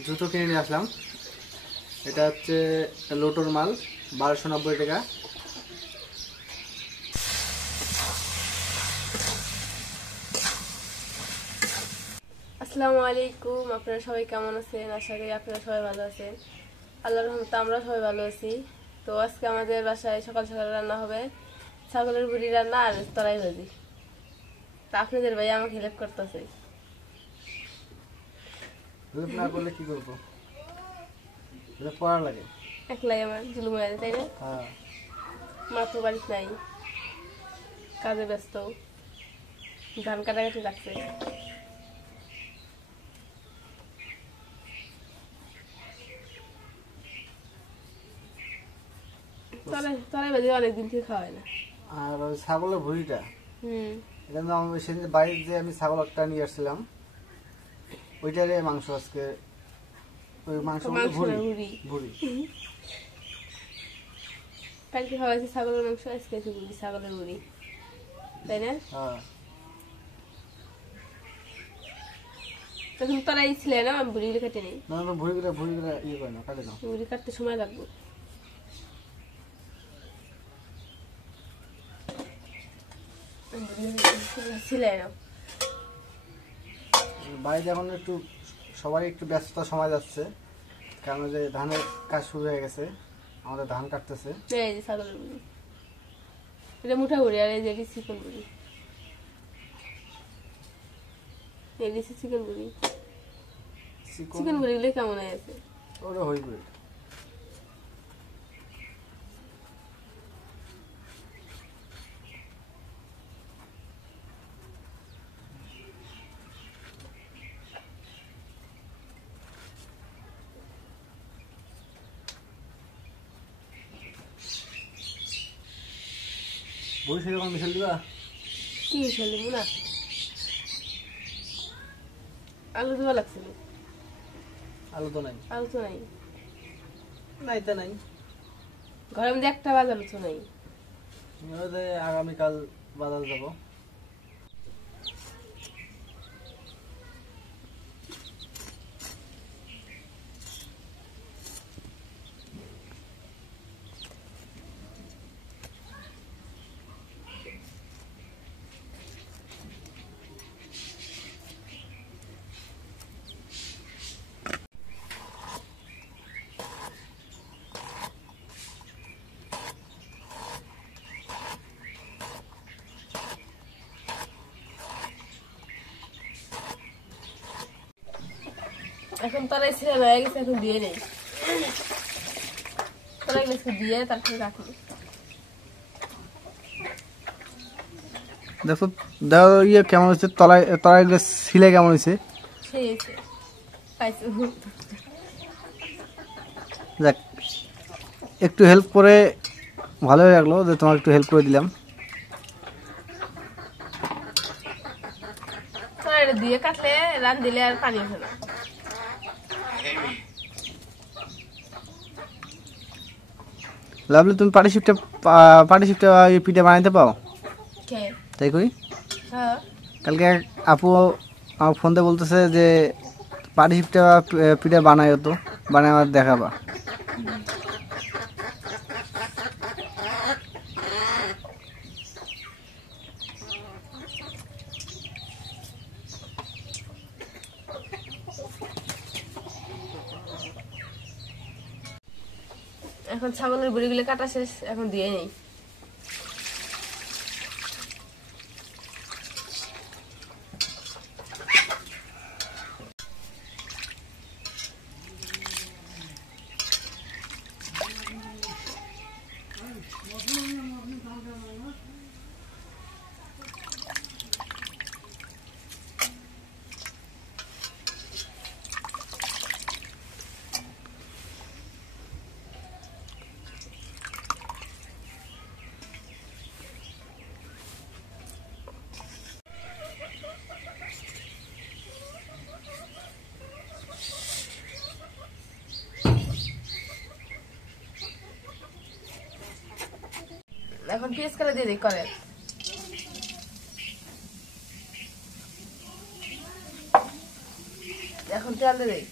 জুতো কিনে নিয়ে আসলাম। এটা হচ্ছে লোটোর মাল, 1290 টাকা। আসসালামু আলাইকুম, আপনারা সবাই কেমন আছেন? আশা করি আপনারা সবাই ভালো আছেন। আল্লাহর রহমতে আমরা সবাই ভালো আছি। তো আজকে আমাদের বাসায় সকাল সকাল রান্না হবে ছাগলের বুড়ি রান্না আর তরাই ভাজি। তা আপনাদের ভাই আমাকে হেল্প করতেছে। হেল্প না করলে কি করবো? এটা পড়া লাগে। একলাই আমার জুলুম হয়ে যায়, তাই না? হ্যাঁ, মা তো বাড়িতে নাই, কাজে ব্যস্ত, ধান কাটাকাটি লাগছে। তরাই ভাজি অনেকদিন থেকে খাওয়া হয় না। আর ওই ছাগলের ভুঁড়িটা, হুম, এটা তো সেদিন বাড়ির যে আমি ছাগল একটা নিয়ে আসছিলাম, ওইটারে মাংস আজকে। ওই মাংস বলতে মাংস ভুঁড়ি না বুড়ি। ভুঁড়ি। কালকে খাওয়া হয়েছে ছাগলের মাংস, আজকে আছে বুড়ি, ছাগলের বুড়ি, তাই না? হ্যাঁ, তখন তরাই ছিলে না, আমি বুড়ি কেটে নেই। না না, ভুঁড়িগুলো ইয়ে করে না, কাটে না। বুড়ি কাটতে সময় লাগবে। ছিলে না। বাড়িতে এখন একটু সবাই একটু ব্যস্ততার সময় যাচ্ছে, কারণ যে ধানের কাজ শুরু হয়ে গেছে, আমাদের ধান কাটতেছে। এই যে ছাগলের বুড়ি, এটা মুঠা বুড়ি, আর এই যে চিকন বুড়ি, এই যে চিকন বুড়ি। চিকন বুড়ি গুলো কেমন আছে? ওটা হইবে। বই সেরকম মিশাল দিবা? কি চলে না, আলু দেওয়া লাগছিল। আলু তো নাই। আলু তো নাই নাই তো নাই। ঘরের মধ্যে একটা বাজ আলু তো নাই। আগামীকাল বাজার যাব। এখন তরাই ছিল হয়ে গেছে, এখন দিয়ে নেই। তরাই গেছে দিয়ে তারপরে রাখি। দেখো দেখো ইয়ে কেমন হয়েছে, তলায় তলায় সিলে কেমন হয়েছে। সেই হয়েছে, পাইছো। দেখ, একটু হেল্প করে ভালোই লাগলো যে তোমাকে একটু হেল্প করে দিলাম। তরাই দিয়ে কাটলে রান দিলে আর পানি ওঠে না। লাভলি, তুমি পাটি শিপটা পিঠা বানাইতে পাও? খেয়ে তাই কই? হ্যাঁ, কালকে এক আপু আমার ফোন দিয়ে বলতেছে যে পাটি শিপটা পিঠা বানাইও, তো বানাই আমার দেখাবা। এখন ছাগলের বুড়িগুলো কাটা শেষ, এখন দিয়ে নেই। এখন পেঁয়াজ কাটা দিয়ে দিই করে। এখন তেল দিয়ে দিই।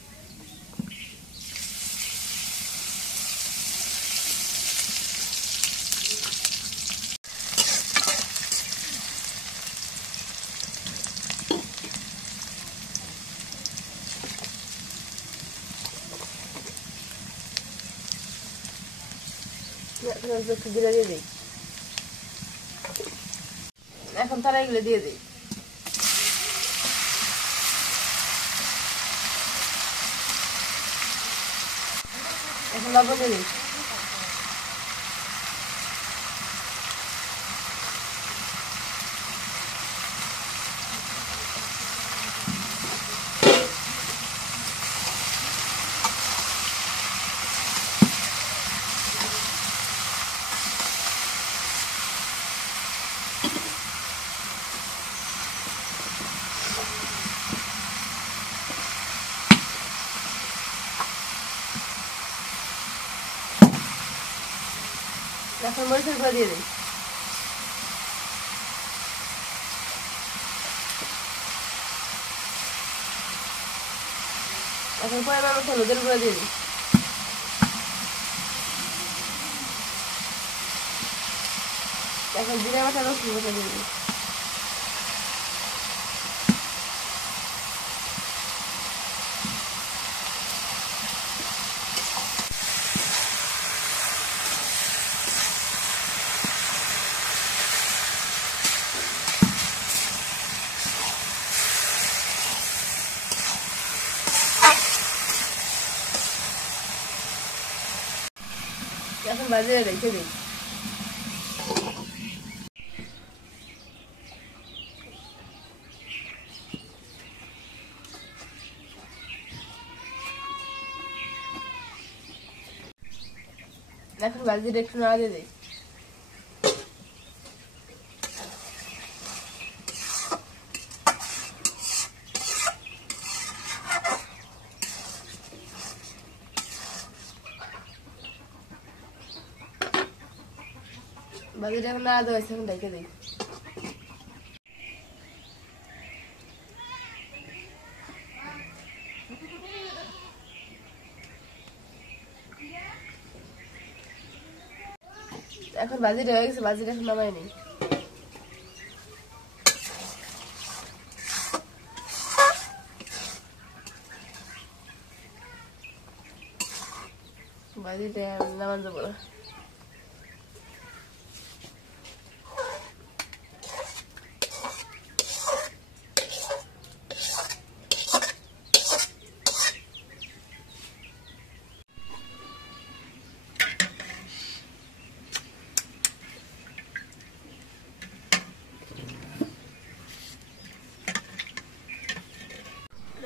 এখন একটু জিরা দিয়ে দিই। এখন তারা এগুলো দিয়ে দিই। এখন লবণ দিয়ে দিই। এখন মরিচের গুঁড়া দিয়ে দিই। এখন পরিমাণ মতো হলুদের গুঁড়া দিয়ে দিই। এখন জিরা বাটা রসুন বাটা দিয়ে দিই। এখন বাজিয়ে রেখে দিই। এখন বাজিয়ে একটু নাড়া দিয়ে দিই। বাজিয়ে এখন নাড়া দেওয়া হয়েছে, এখন ঢেকে দিই। এখন বাজিটা হয়ে গেছে, বাজিটা এখন নামাই নিই। বাজিটা নামান যাবো না।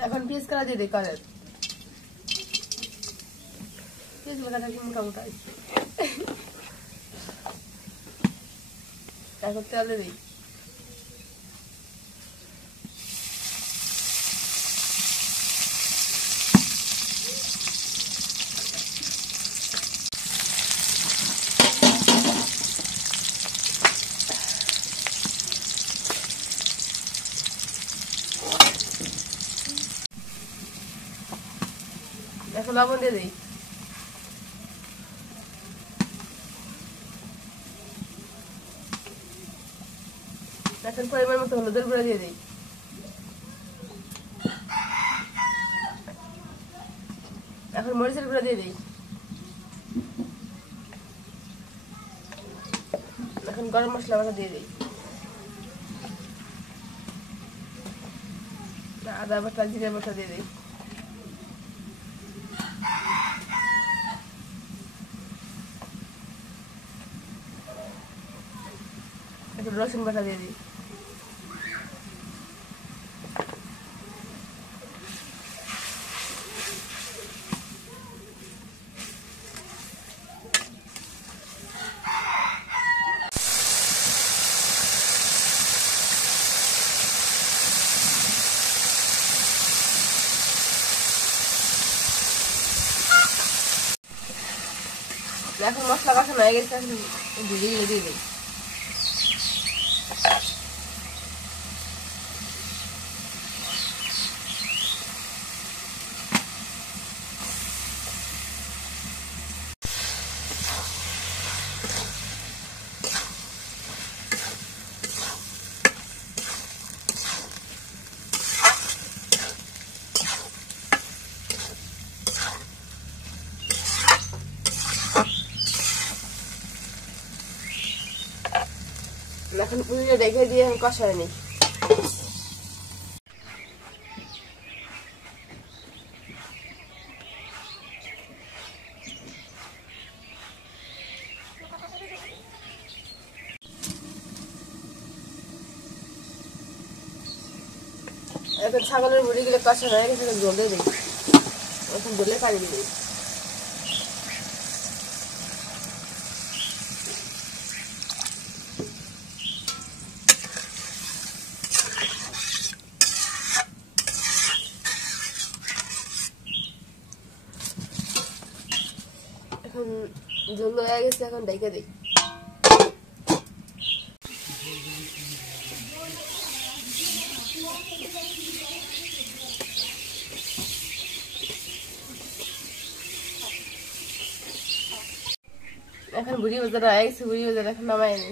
এখন পিস করা দিয়ে দিই। করেন পিস কাটা কি মোটা মোটা। এখন তেলে দিই। এখন লবণ দিয়ে দিই। এখন পরিমাণ মতো হলুদের গুঁড়া দিয়ে দিই। এখন মরিচের গুঁড়া দিয়ে দিই। এখন গরম মশলা বাটা দিয়ে দিই। আদা বাটা জিরা বাটা দিয়ে দিই। এখন রসুন বাটা দিয়ে দিই। এখন মশলা কষানো হয়ে গেছে, এখন দিয়ে দিই। এখন পুরিটা রেখে দিয়ে এখন কষায় নিই। এখন ছাগলের মুড়িগুলো কষা হয়ে গেছে, জল দিয়ে দিই। এখন জলে পানি দিয়ে দিই। এখন ঝোল হয়ে গেছে, এখন ঢেকে দিই। এখন বুড়ি বাজার হয়ে গেছে, বুড়ি বাজার এখন নামাই নি।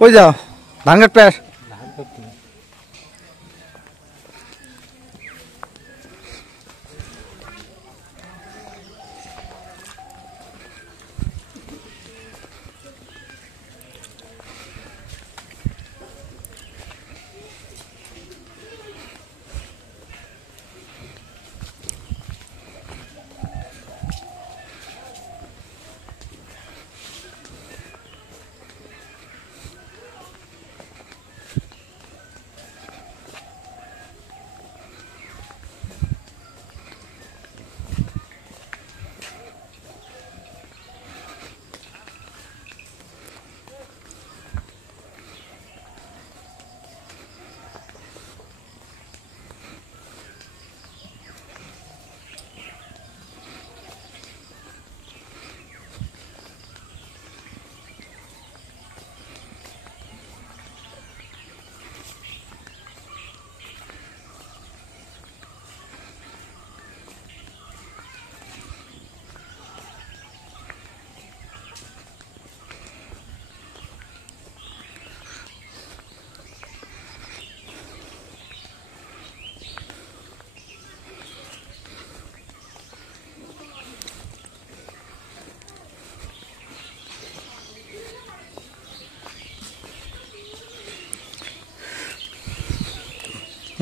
কই যাও? ধান কাটতে আস।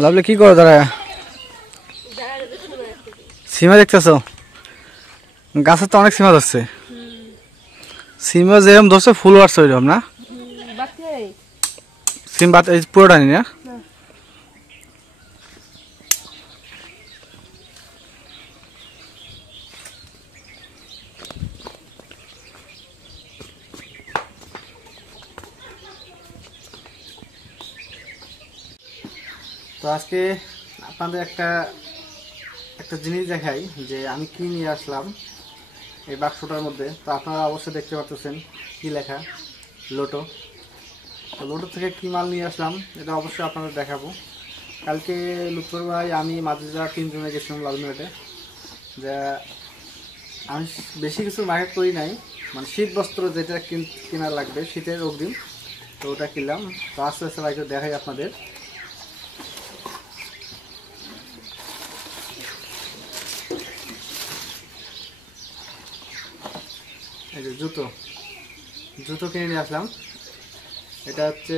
লাভলি কি করো দাঁড়ায়? সিমা দেখতেছো? গাছে তো অনেক সিমা ধরছে। সিমা যেরকম ধরছে ফুল আসছে ওইরকম না? সিম বাত পুরোটা নি না? তো আজকে আপনাদের একটা জিনিস দেখাই যে আমি কি নিয়ে আসলাম এই বাক্সটার মধ্যে। তো আপনারা অবশ্যই দেখতে পাচ্ছেন কি লেখা, লোটো। তো লোটো থেকে কি মাল নিয়ে আসলাম এটা অবশ্যই আপনাদের দেখাবো। কালকে লুৎফর ভাই, আমি মাদ্রাসা 3 জনে গেছিলাম লালমিরাটে। যা আমি বেশি কিছু মার্কেট করি নাই, মানে শীত বস্ত্র যেটা কেনার লাগবে শীতের অগ্রিম, তো ওটা কিনলাম। তো আস্তে আস্তে ভাইকে দেখাই আপনাদের। এই যে জুতো জুতো কিনে নিয়ে আসলাম। এটা হচ্ছে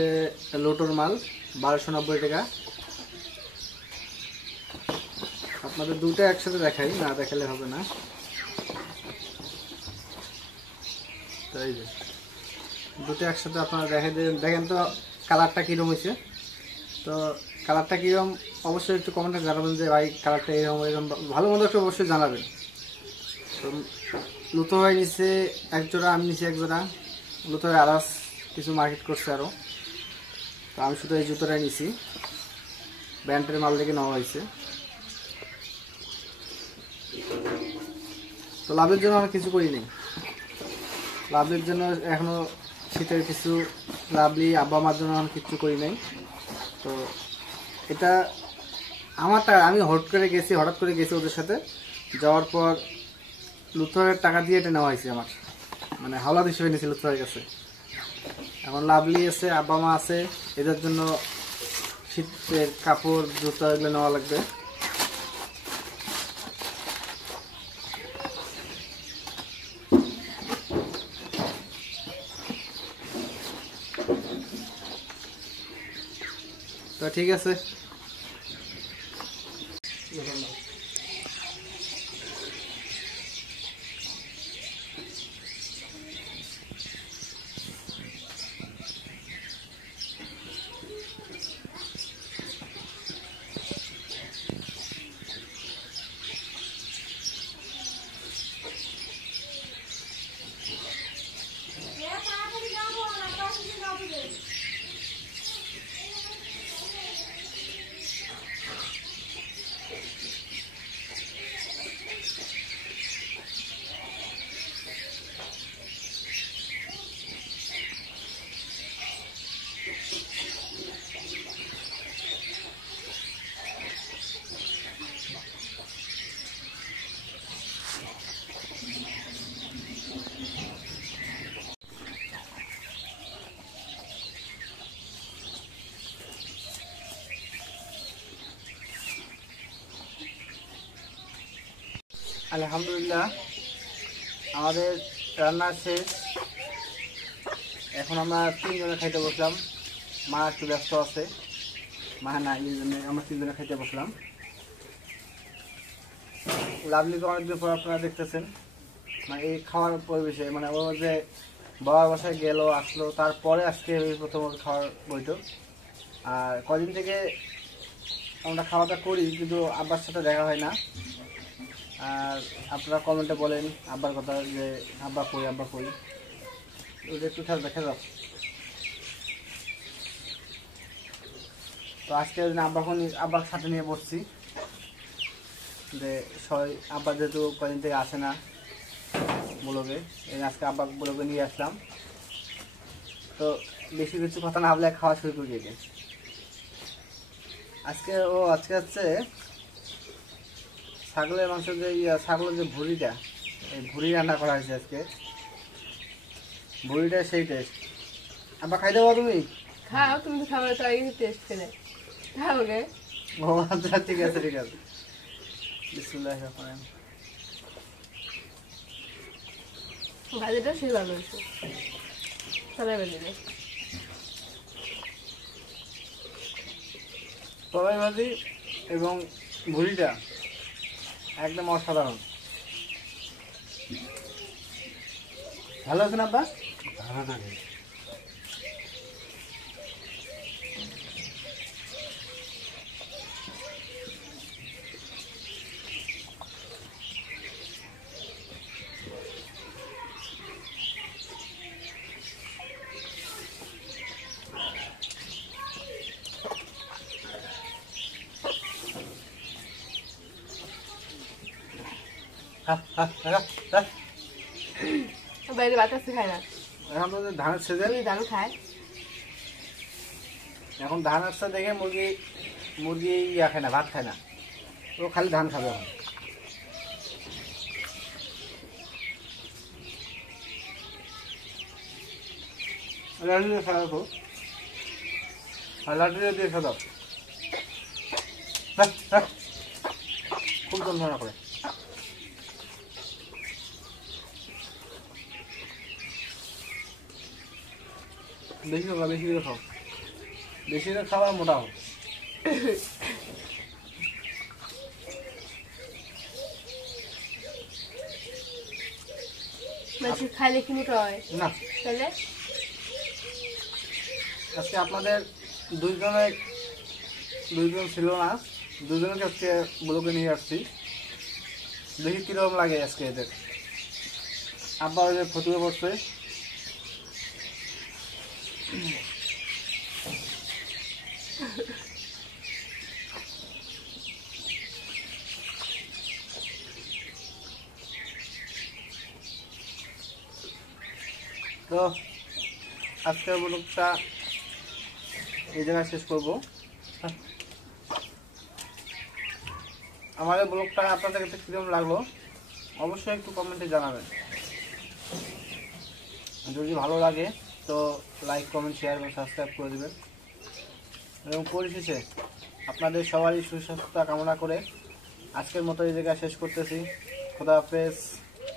লোটোর মাল, 1290 টাকা। আপনাদের দুটো একসাথে দেখাই, না দেখালে হবে না। তো এই যে দুটো একসাথে আপনারা দেখেন তো কালারটা কীরকম হয়েছে। তো কালারটা কীরকম অবশ্যই একটু কমেন্টে জানাবেন যে ভাই কালারটা এরকম এরকম, ভালো মন্দ একটু অবশ্যই জানাবেন। তো লুতো ভাই নিচে এক জোড়া, আমি নিচে এক জোড়া। লুতো ভাই আদার্স কিছু মার্কেট করছে আরও। তো আমি শুধু এই জুতোটাই নিছি, ব্র্যান্ডের মাল থেকে নেওয়া হয়েছে। তো লাভের জন্য আমি কিছু করি নাই, লাভের জন্য এখনও শীতের কিছু লাভলি আব্বা মার জন্য আমি কিছু করি নাই। তো এটা আমারটা আমি হঠাৎ করে গেছি ওদের সাথে। যাওয়ার পর লুথরের টাকা দিয়ে এটা নেওয়া হয়েছে আমার, মানে হাওলাত হিসেবে নিয়েছি লুথরের কাছে। এখন লাভলি আছে, আব্বা মা আছে, এদের জন্য শীতের কাপড় জুতো এগুলো নেওয়া লাগবে। তো ঠিক আছে, আলহামদুলিল্লাহ আমাদের রান্না শেষ। এখন আমরা 3 জনে খাইতে বসলাম। মা একটু ব্যস্ত আছে, মা না, এই জন্য আমরা 3 জনে খাইতে বসলাম। লাভলিকে অনেকদিন পর আপনারা দেখতেছেন, মানে এই খাওয়ার পরিবেশে, মানে ও যে বাবার বাসায় গেল আসলো, তারপরে আজকে প্রথম খাওয়ার বৈঠক। আর কদিন থেকে আমরা খাওয়া দাওয়া করি, কিন্তু আব্বার সাথে দেখা হয় না। আর আপনারা কমেন্টে বলেন আব্বার কথা, যে আব্বা কই ওটা একটু দেখা যাক। তো আজকে আব্বার সাথে নিয়ে বসছি, যে সবাই আব্বা যেহেতু কদিন থেকে আসে না ব্লগে, এই আজকে আব্বা ব্লগে নিয়ে আসলাম। তো বেশি কিছু কথা না বলে খাওয়া শুরু করে দিয়েছে। আজকে হচ্ছে ছাগলের মাংস, যে ছাগলের যে ভুঁড়িটা, এই ভুঁড়ি রান্না করা হয়েছে আজকে। ভুঁড়িটা সেই টেস্ট। আব্বা খাই দেবো তুমি? খাও, তুমি তো খাবার তো আগে টেস্ট করে খাও গে। ও আচ্ছা, ঠিক আছে ঠিক আছে। বিসমিল্লাহির রহমানির রহিম। ভাজিটা সেই ভালো হয়েছে, তলাই ভাজিটা। তলাই ভাজি এবং ভুঁড়িটা একদম অসাধারণ। ভালো আছেন আব্বা? ভালো লাগে। বাইরে বাতাসে খায় না, এখন তো ধানের সিজন, ধান খায়। এখন ধান আসছে দেখে মুরগি খায় না, ভাত খায় না, ও খালি ধান খাবে এখন। লাঠি দিয়ে খাওয়া খুব, আর লাঠি দিয়ে খাওয়া দাও, খুব যন্ত্রণা করে। বেশি করে খাও, বেশি করে খাওয়া মোটা হোক। বেশি খাইলে কি মোটা হয়? না, তাহলে আজকে আপনাদের দুইজন ছিল না, দুজনকে আজকে ব্লগে নিয়ে আসছি। দেখি কিরকম লাগে আজকে এদের। আব্বা ওই যে ফতুয়ে পড়ছে, তো আজকের ব্লগটা এই জায়গায় শেষ করবো। আমাদের ব্লগটা আপনাদের কাছে কিরকম লাগলো অবশ্যই একটু কমেন্টে জানাবেন। যদি ভালো লাগে তো লাইক, কমেন্ট, শেয়ার এবং সাবস্ক্রাইব করে দেবেন। এবং পরিশেষে আপনাদের সবারই সুস্বাস্থ্য কামনা করে আজকের মতো এই জায়গায় শেষ করতেছি। খোদা হাফেজ।